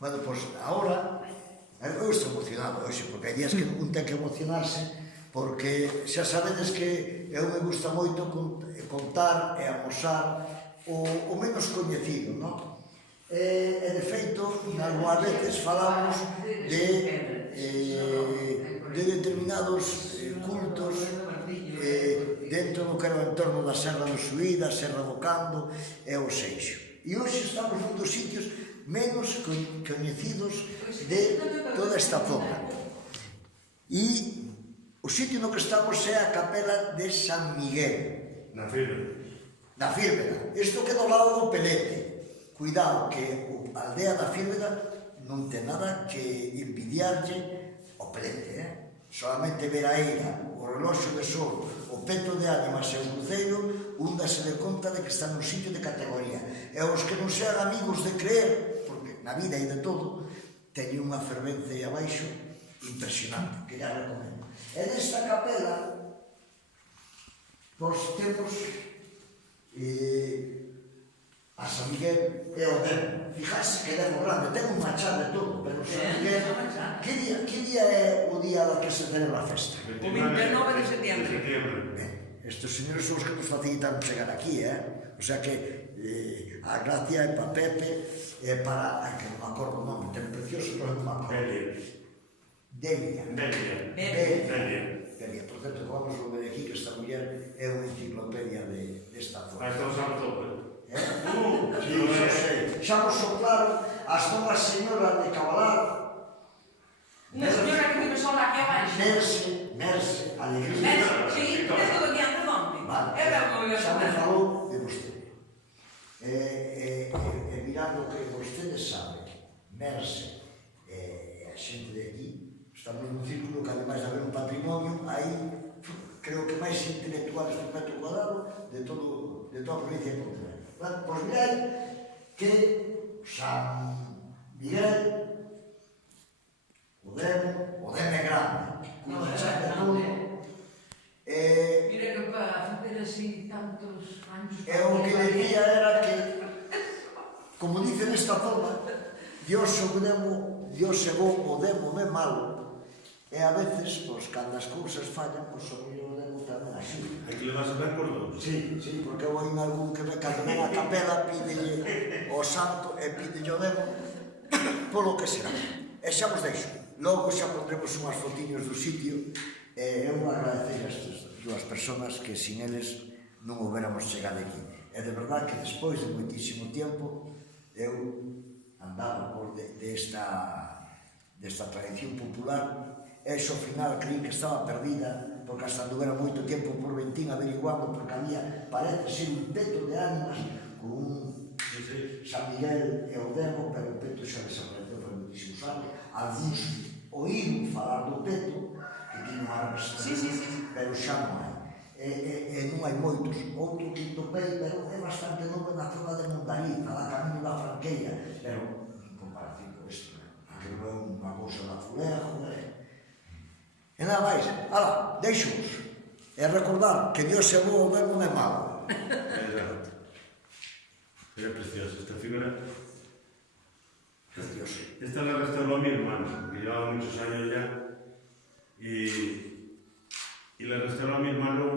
Bueno, pois, agora, eu estou emocionado hoxe, porque hai días que un ten que emocionarse, porque xa sabedes que eu me gusta moito contar e amosar o menos coñecido, non? E de feito, algunhas veces falamos de determinados cultos dentro do que era o entorno da Serra do Suí, da Serra do Cando e o Seixo. E hoxe estamos nun dos sitios menos coñecidos de toda esta zona. E o sitio no que estamos é a capela de San Miguel. Na Fírvera. Na Fírvera. Isto queda ao lado do Pelete. Cuidado que a aldea da Fírvera non ten nada que envidiarlle ao Pelete, solamente ver a eira, o reloxo de sol, o peto de ánimas e o cruceiro, un dase de conta de que está nun sitio de categoría. E os que non sean amigos de creer, porque na vida hai de todo, teñen unha fervencia aí abaixo impresionante, que ya recomendo. E nesta capela, pois temos a San Miguel e o Demo. Fijaxe que Demo grande, ten un machado e todo, pero San Miguel... Que día é o día da que se celebra a festa? O 29 de setembro. Ben, estes señores son os que nos facilitan chegar aquí, O sea que a gracia é para Pepe, é para... Ai, que non me acordo o nome, ten precioso, pero non me acordo. Delia. Por certo, que vamos a ver aquí que esta muller é unha enciclopedia desta zona. Estamos a tope. Sí, xa sei. Xa vos soplaron as novas señoras de Cabalar. Unha señora que vive sola aquí abaixo. Merce, alegría. Merce, sí, desde o día antes onte. Xa me falou de vostede. E mirando que vostede sabe, Merce e a xente de aquí, estamos nun círculo que ademais de haber un patrimonio, aí creo que máis intelectuales por metro cuadrado de toda a provincia de Pontevedra. Pois mirei que San Miguel, o Demo é grande, cuida xa de todo. Mira que para facer así tantos anos... E o que decía era que, como dice nesta zona, Dios o Demo, Dios é bo, o Demo non é malo. E a veces, pois, cando as cousas fallan, pois, o mellor o Demo tamén así. Hai que levarse ben por dous. Sí, porque eu oín algún que cando ven a capela pídelle o santo e pídelle o Demo polo que será. E xa vos deixo. Logo xa pondremos unhas fotiños do sitio e eu agradecer a estas dúas persoas que sin eles non houbéramos chegado aquí. E de verdad que despois de moitísimo tempo eu andaba por desta tradición popular e ao final creí que estaba perdida porque hasta anduvera moito tempo por Ventín averiguando porque había, parece ser un peto de ánimas con un San Miguel e o Demo, pero o peto xa desapareceu por moitísimos anos. Alguns oíron falar do peto que tiña unha representación, pero xa non hai. E non hai moitos. Outro que topei, pero é bastante novo na zona de Mondariz, a camiño da Franqueira, pero en comparación con isto, aquilo é unha cousa da Fulejo, E nada máis, ala, deixo-vos. E recordar que Dios é bo, o Demo non é malo. Era preciosa esta figura. Precioso. Esta la restauró mi hermano, que llevaba muchos años ya. Y la restauró mi hermano